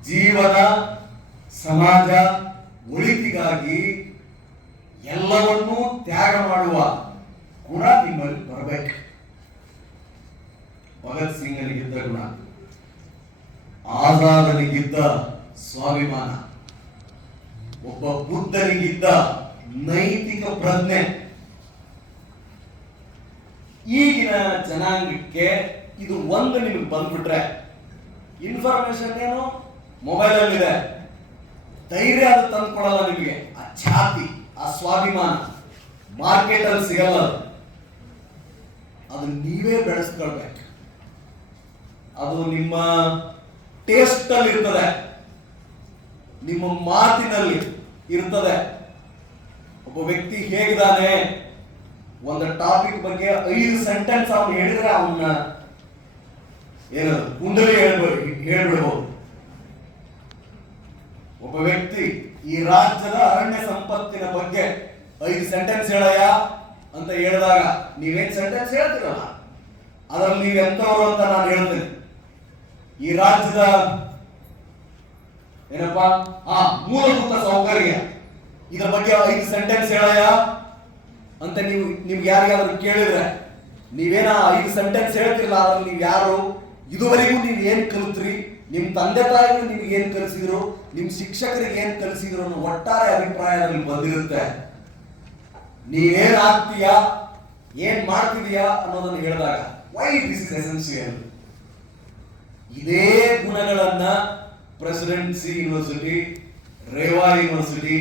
ಜೀವನ, ಸಮಾಜ ಒಳಿತಿಗಾಗಿ ಎಲ್ಲವನ್ನೂ ತ್ಯಾಗ ಮಾಡುವ ಗುಣ ನಿಮ್ಮಲ್ಲಿ ಬರಬೇಕು. ಭಗತ್ ಸಿಂಗನಿಗಿದ್ದ ಗುಣ, ಆಜಾದನಿಗಿದ್ದ ಸ್ವಾಭಿಮಾನ, ಒಬ್ಬ ಬುದ್ಧನಿಗಿದ್ದ ನೈತಿಕ ಪ್ರಜ್ಞೆ, ಈಗಿನ ಜನಾಂಗಕ್ಕೆ ಇದು ಒಂದು ನಿಮಗೆ ಬಂದ್ಬಿಟ್ರೆ ಇನ್ಫಾರ್ಮೇಶನ್ ಏನು ಮೊಬೈಲ್ ಅಲ್ಲಿ ಇದೆ, ಧೈರ್ಯ ಅದು ತಂದ್ಕೊಡಲ್ಲ ನಿಮಗೆ. ಆ ಛಾತಿ, ಆ ಸ್ವಾಭಿಮಾನ ಮಾರ್ಕೆಟ್ ಅಲ್ಲಿ ಸಿಗಲ್ಲ. ಅದು ನೀವೇ ಬೆಳೆಸ್ಕೊಳ್ಬೇಕು. ಅದು ನಿಮ್ಮ ಟೇಸ್ಟ್ ಅಲ್ಲಿ ಇರ್ತದೆ, ನಿಮ್ಮ ಮಾತಿನಲ್ಲಿ ಇರ್ತದೆ. ಒಬ್ಬ ವ್ಯಕ್ತಿ ಹೇಗಿದ್ದಾನೆ, ಒಂದು ಟಾಪಿಕ್ ಬಗ್ಗೆ 5 ಸೆಂಟೆನ್ಸ್ ಅವನು ಹೇಳಿದ್ರೆ ಅವನ್ನ ಏನದು ಕುಂಡಲಿ ಹೇಳ್ಬಿಡ್ಬೋದು. ಒಬ್ಬ ವ್ಯಕ್ತಿ ಈ ರಾಜ್ಯದ ಅರಣ್ಯ ಸಂಪತ್ತಿನ ಬಗ್ಗೆ 5 ಸೆಂಟೆನ್ಸ್ ಹೇಳಯ್ಯ ಅಂತ ಹೇಳಿದಾಗ ನೀವೇನ್ ಸೆಂಟೆನ್ಸ್ ಹೇಳ್ತೀರಲ್ಲ, ಅದ್ರಲ್ಲಿ ನೀವು ಎಂತವರು ಅಂತ ನಾನು ಹೇಳ್ತೇನೆ. ಈ ರಾಜ್ಯದ ಏನಪ್ಪಾ ಮೂಲಭೂತ ಸೌಕರ್ಯ, ಇದರ ಬಗ್ಗೆ 5 ಸೆಂಟೆನ್ಸ್ ಹೇಳಯ್ಯ ಅಂತ ನಿಮ್ಗೆ ಯಾರಿಗಾದ್ರೂ ಕೇಳಿದ್ರೆ ನೀವೇನ 5 ಸೆಂಟೆನ್ಸ್ ಹೇಳ್ತಿರಲ್ಲ, ಅದ್ರಲ್ಲಿ ನೀವು ಯಾರು, ಇದುವರೆಗೂ ನೀವು ಏನ್ ಕಲಿತ್ರಿ, ನಿಮ್ ತಂದೆ ತಾಯಿಗಳು ನಿಮ್ಗೆ ಏನ್ ಕಲಿಸಿದ್ರು, ನಿಮ್ ಶಿಕ್ಷಕರಿಗೆ ಏನ್ ಕಲಿಸಿದ್ರು ಅನ್ನೋ ಒಟ್ಟಾರೆ ಅಭಿಪ್ರಾಯ ನಮಗೆ ಬಂದಿರುತ್ತೆ. ನೀವೇನ್ ಆಗ್ತೀಯಾ, ಏನ್ ಮಾಡ್ತಿದೀಯಾ ಅನ್ನೋದನ್ನು ಹೇಳಿದಾಗ ವೈ ದಿಸ್ ಇಸ್ ಎಸೆನ್ಷಿಯಲ್. ಇದೇ ಗುಣಗಳನ್ನ presidency university, Reva university,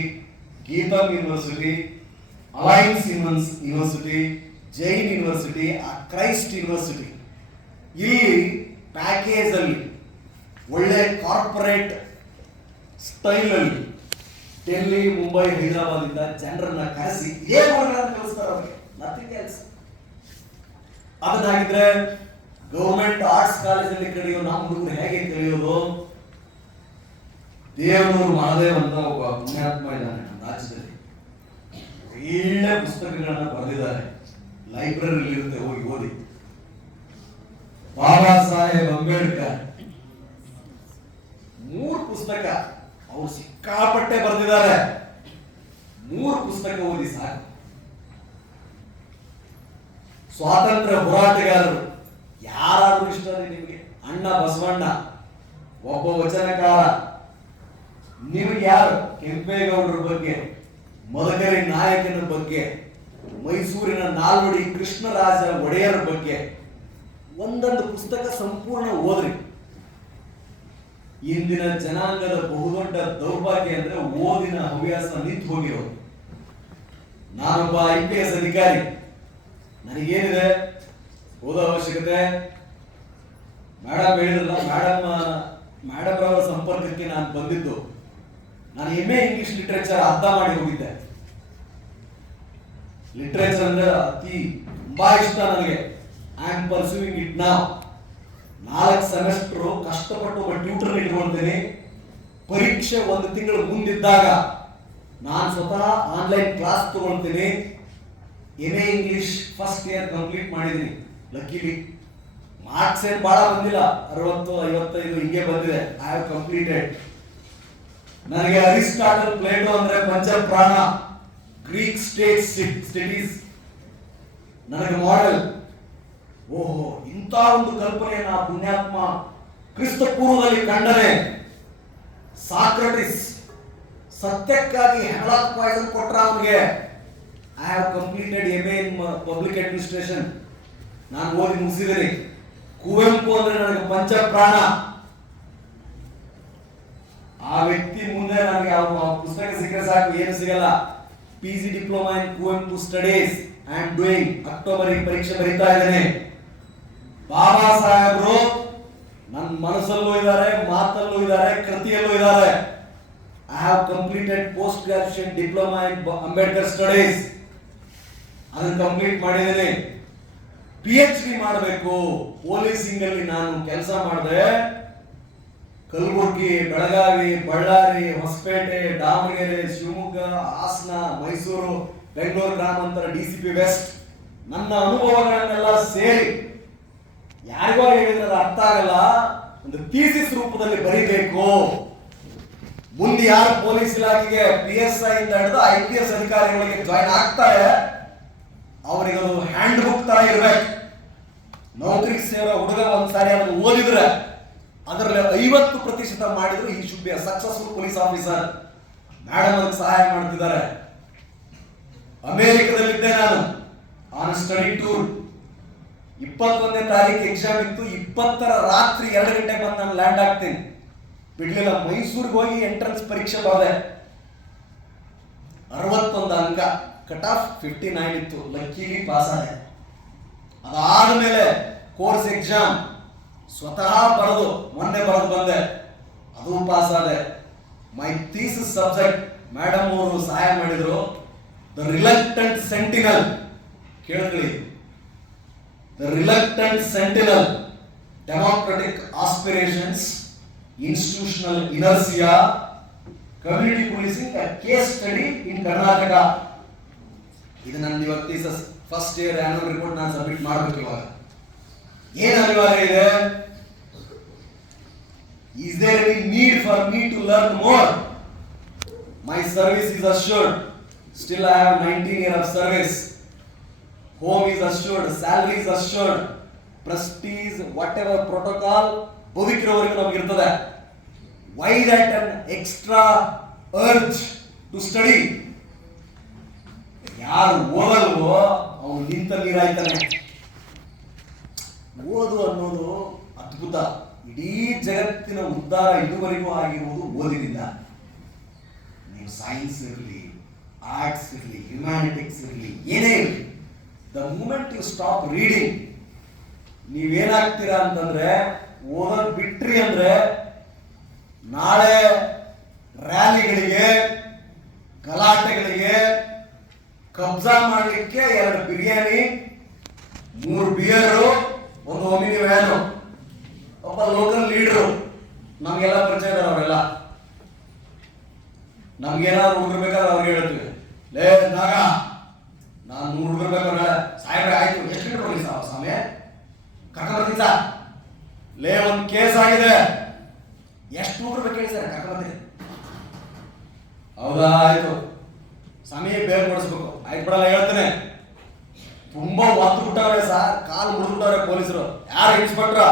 Gitam university, alliance university, Jain university, Christ university, ಇಲ್ಲಿ ಪ್ಯಾಕೇಜ್ ಅಲ್ಲಿ ಒಳ್ಳೆ ಕಾರ್ಪೊರೇಟ್ ಸ್ಟೈಲ್ ಅಲ್ಲಿ ಡೆಲ್ಲಿ, ಮುಂಬೈ, ಹೈದರಾಬಾದ್ ಇಂದ ಜನರನ್ನ ಕರೆಸಿ ಏನು ಕಲಿಸ್ತಾರೆ ಅವ್ರಿಗೆ, ನಥಿಂಗ್ ಎಲ್ಸ್. ಅದನ್ನಾಗಿದ್ರೆ ಗೌರ್ಮೆಂಟ್ ಆರ್ಟ್ಸ್ ಕಾಲೇಜಲ್ಲಿ ಕಲಿಯೋ ನಮ್ಮ ಹುಡುಗರು ಹೇಗೆ ಕಲಿಯೋದು? ದೇವನೂರು ಮಹಾದೇವ್ ಅಂತ ಒಬ್ಬ ಪುಣ್ಯಾತ್ಮ ಇದ್ದಾನೆ ನಮ್ಮ ರಾಜ್ಯದಲ್ಲಿ, ಒಳ್ಳೆ ಪುಸ್ತಕಗಳನ್ನ ಬರೆದಿದ್ದಾರೆ, ಲೈಬ್ರರಿ ಇರುತ್ತೆ, ಹೋಗಿ ಓದಿ. ಬಾಬಾ ಸಾಹೇಬ್ ಅಂಬೇಡ್ಕರ್ 3 ಪುಸ್ತಕ ಅವ್ರು ಸಿಕ್ಕಾಪಟ್ಟೆ ಬರೆದಿದ್ದಾರೆ. 3 ಪುಸ್ತಕ ಓದಿ ಸಾಕು. ಸ್ವಾತಂತ್ರ್ಯ ಹೋರಾಟಗಾರರು ಯಾರಾದ್ರೂ ಇಷ್ಟ ನಿಮಗೆ? ಅಣ್ಣ ಬಸವಣ್ಣ ಒಬ್ಬ ವಚನಕಾರ. ನಿಮ್ಗೆ ಯಾರು? ಕೆಂಪೇಗೌಡರ ಬಗ್ಗೆ, ಮದಕರಿ ನಾಯಕನ ಬಗ್ಗೆ, ಮೈಸೂರಿನ ನಾಲ್ವಡಿ ಕೃಷ್ಣರಾಜ ಒಡೆಯರ ಬಗ್ಗೆ ಒಂದೊಂದು ಪುಸ್ತಕ ಸಂಪೂರ್ಣ ಓದ್ರಿ. ಇಂದಿನ ಜನಾಂಗದ ಬಹುದೊಡ್ಡ ದೌರ್ಭಾಗ್ಯ ಅಂದ್ರೆ ಓದಿನ ಹವ್ಯಾಸ ನಿಂತು ಹೋಗಿರೋದು. ನಾನೊಬ್ಬ IPS ಅಧಿಕಾರಿ, ನನಗೇನಿದೆ ಓದೋ ಅವಶ್ಯಕತೆ? ಮೇಡಮ್ ಹೇಳಿದ್ರಲ್ಲ, ಮೇಡಮ್ ಅವರ ಸಂಪರ್ಕಕ್ಕೆ ನಾನು ಬಂದಿದ್ದು. ನಾನು MA ಇಂಗ್ಲಿಷ್ ಲಿಟರೇಚರ್ ಅರ್ಥ ಮಾಡಿ ಹೋಗಿದ್ದೆ. ಲಿಟರೇಚರ್ ಅಂದ್ರೆ ತುಂಬಾ ಇಷ್ಟ ನನಗೆ. ಐ ಆಮ್ ಪರ್ಸ್ಯೂಯಿಂಗ್ ಇಟ್ ನಾವ್. 4 ಸೆಮೆಸ್ಟರ್ ಕಷ್ಟಪಟ್ಟು ಒಬ್ಬ ಟ್ಯೂಟರ್ ಇಟ್ಕೊಳ್ತೇನೆ. ಪರೀಕ್ಷೆ 1 ತಿಂಗಳು ಮುಂದಿದ್ದಾಗ ನಾನು ಸ್ವತಃ ಆನ್ಲೈನ್ ಕ್ಲಾಸ್ ತಗೊಳ್ತೀನಿ. MA English first year complete ಮಾಡಿದ್ದೀನಿ. ಲಕ್ಕಿಲಿ ಮಾರ್ಕ್ಸ್ ಏನು ಬಹಳ ಬಂದಿಲ್ಲ, 60, 55 ಹಿಂಗೆ ಬಂದಿದೆ. I have completed. ನನಗೆ ಅರಿಸ್ಟಾಟಲ್, ಪ್ಲೇಟೋ ಅಂದ್ರೆ ಪಂಚಪ್ರಾಣ, ಗ್ರೀಕ್ ಸ್ಟಡೀಸ್ ನನಗೆ ಮಾಡೆಲ್. ಓಹೋ, ಇಂಥ ಒಂದು ಕಲ್ಪನೆಯನ್ನ ಪುಣ್ಯಾತ್ಮ ಕ್ರಿಸ್ತ ಪೂರ್ವದಲ್ಲಿ ಕಂಡರೆ. ಸಾಕ್ರಟಿಸ್ ಸತ್ಯಕ್ಕಾಗಿ ಹೆಮಲಾಕ್ ಪಾಯ್ಸನ್ ಕೊಟ್ರ ಅವನಿಗೆ. I have completed MA in public administration. ನಾನು ಓದಿ ಮುಗಿಸಿದ್ದೀನಿ. ಕುವೆಂಪು ಅಂದ್ರೆ ನನಗೆ ಪಂಚಪ್ರಾಣ. ಆ ವ್ಯಕ್ತಿ ಮುಂದೆ ನನಗೆ ಪುಸ್ತಕ ಸಿಕ್ಕರೆ ಸಾಕು, ಏನು ಸಿಗಲ್ಲ. PG diploma in Kuvempu studies I am doing. October ಪರೀಕ್ಷೆ ಬರೀತಾ ಇದ್ದೇನೆ. ಬಾಬಾ ಸಾಹೇಬರು ನನ್ನ ಮನಸ್ಸಲ್ಲೂ ಇದ್ದಾರೆ, ಮಾತಲ್ಲೂ ಇದ್ದಾರೆ, ಕೃತಿಯಲ್ಲೂ ಇದ್ದಾರೆ. I have completed post graduation diploma in Ambedkar studies. ಅದನ್ನು ಕಂಪ್ಲೀಟ್ ಮಾಡಿದ್ದೇನೆ. PhD ಮಾಡಬೇಕು ಪೊಲೀಸಿಂಗ್ ಅಲ್ಲಿ ನಾನು ಕೆಲಸ ಮಾಡಿದೆ. ಕಲಬುರಗಿ, ಬೆಳಗಾವಿ, ಬಳ್ಳಾರಿ, ಹೊಸಪೇಟೆ, ದಾವಣಗೆರೆ, ಶಿವಮೊಗ್ಗ, ಹಾಸನ, ಮೈಸೂರು, ಬೆಂಗಳೂರು ಗ್ರಾಮಾಂತರ, DCP ವೆಸ್ಟ್, ನನ್ನ ಅನುಭವಗಳನ್ನೆಲ್ಲ ಸೇರಿ ಯಾರಿಗೋ ಹೇಳಿದ್ರೆ ಅರ್ಥ ಆಗಲ್ಲ, ಒಂದು ಥೀಸಿಸ್ ರೂಪದಲ್ಲಿ ಬರೀಬೇಕು. ಮುಂದೆ ಯಾರು ಪೊಲೀಸ್ ಇಲಾಖೆಗೆ PSI ಇಂದ ಹಿಡಿದು IPS ಅಧಿಕಾರಿಗಳಿಗೆ ಜಾಯಿನ್ ಆಗ್ತಾರೆ ಅವರಿಗೆ ಅದು ಹ್ಯಾಂಡ್ ಬುಕ್ ತರ ಇರ್ಬೇಕು. ನೌಕರಿಗೆ ಸೇರೋ ಹುಡುಗ ಒಂದ್ಸಾರಿ ಅದನ್ನು ಓದಿದ್ರೆ ಅದರಲ್ಲಿ 50% ಮಾಡಿದ್ರು ಈ should be successful police officer. Madam ಅದಕ್ಕೆ ಸಹಾಯ ಮಾಡ್ತಿದ್ದಾರೆ. ಅಮೆರಿಕದಲ್ಲಿದ್ದೆ ನಾನು ಆನ್ ಸ್ಟಡಿ ಟೂರ್. 21ನೇ ತಾರೀಕು ಎಕ್ಸಾಮ್ ಇತ್ತು. 20ರ ರಾತ್ರಿ 2 ಗಂಟೆಗೆ ಬಂದು ನಾನು ಲ್ಯಾಂಡ್ ಆಗ್ತೀನಿ. ಬಿಡ್ಲಿಲ್ಲ. ಮೈಸೂರಿಗೆ ಹೋಗಿ ಎಂಟ್ರೆನ್ಸ್ ಪರೀಕ್ಷೆ ಬರದೆ 61 ಅಂಕ, ಕಟ್ ಆಫ್ 59 ಇತ್ತು. ಲಕ್ಕಿಲಿ ಪಾಸ್ ಆದೆ. ಅದಾದ್ಮೇಲೆ ಕೋರ್ಸ್ ಎಕ್ಸಾಮ್ ಸ್ವತಃ ಬರೆದು ಮೊನ್ನೆ ಬರೆದು ಬಂದೆ, ಅದು ಪಾಸ್ ಆದೆ. ಮೈ ಥೀಸಿಸ್ ಸಬ್ಜೆಕ್ಟ್ ಮೇಡಮ್ ಅವರು ಸಹಾಯ ಮಾಡಿದ್ರು, ದ ರಿಲಕ್ಟೆಂಟ್ ಸೆಂಟಿನಲ್. ಕೇಳಿದ್ರಿ? The reluctant sentinel, democratic aspirations, institutional inertia, community policing, case study in Karnataka. ಇದು ನನ್ನ ಇವಾಗ thesis first year annual report ನಾನು ಸಬ್ಮಿಟ್ ಮಾಡಬೇಕು. ಇವಾಗ ಏನು ಅನಿವಾರ್ಯ ಇದೆ? Is there any need for me to learn more? My service is assured. Still I have 19 years of service. Home is assured, salary is assured, prestige, whatever protocol ಬದುಕಿರೋವರೆಗೂ ನಮಗೆ ಇರ್ತದೆ. Why that an extra urge to study? ಯಾರು ಓದಲ್ವೋ ಅವನು ನಿಂತ ನೀರಾಯ್ತಾನೆ. ಓದು ಅನ್ನೋದು ಅದ್ಭುತ. ಇಡೀ ಜಗತ್ತಿನ ಉದ್ಧಾರ ಇದುವರೆಗೂ ಆಗಿರುವುದು ಓದಿನಿಂದ. ನೀವು ಸೈನ್ಸ್ ಇರಲಿ, ಆರ್ಟ್ಸ್ ಇರಲಿ, ಹ್ಯುಮ್ಯಾನಿಟಿಕ್ಸ್ ಇರಲಿ, ಏನೇ ಇರಲಿ, the moment you stop reading ನೀವೇನಾಗ್ತೀರಾ ಅಂತಂದ್ರೆ, ಓದೋದು ಬಿಟ್ರಿ ಅಂದ್ರೆ ನಾಳೆ ರ್ಯಾಲಿಗಳಿಗೆ, ಗಲಾಟೆಗಳಿಗೆ, ಕಬ್ಜಾ ಮಾಡಲಿಕ್ಕೆ 2 ಬಿರಿಯಾನಿ, 3 ಬಿಯರು, 1 ಒಮಿನಿ ವ್ಯಾನು, ಒಬ್ಬ ಲೋಕಲ್ ಲೀಡರು, ನಮಗೆಲ್ಲ ಪರಿಚಯ ಇದ್ದಾರೆ. ಅವರೆಲ್ಲ ನಮ್ಗೇನಾದ್ರು ಹುಡುಗರು ಬೇಕಾದ್ರೆ ಅವ್ರಿಗೆ ಹೇಳ್ತೀವಿ, ಲೇ ನಾಗ ನಾನು 100 ಹುಡುಗರು ಬೇಕಾದ್ರೆ ಸಾಹೇಬ್ರೆ ಆಯ್ತು, ಎಷ್ಟು ಲೀಟರ್ ಬರಲಿ ಸ್ವಾಮಿ ಕರ್ಕೊಂಡ್ಬರ್ತೀನಿ ಸರ್. ಲೇ ಒಂದು ಕೇಸ್ ಆಗಿದೆ, ಎಷ್ಟು ಹುಡುಗರು ಬೇಕು ಹೇಳಿ ಸರ್ ಕರ್ಕೊಂಡ್ಬರ್ತೀನಿ. ಹೌದಾ ಆಯ್ತು ಸ್ವಾಮಿ ಬೇಗ ಕೊಡಿಸ್ಬೇಕು. ಆಯ್ತು ಬಿಡಲ್ಲ ಹೇಳ್ತೇನೆ. ತುಂಬಾ ಒತ್ತು ಬಿಟ್ಟವ್ರೆ ಸರ್, ಕಾಲು ಮುರಿದ್ಬಿಟ್ಟವ್ರೆ ಪೊಲೀಸರು. ಯಾರು ಇನ್ಸ್ಪೆಕ್ಟ್ರ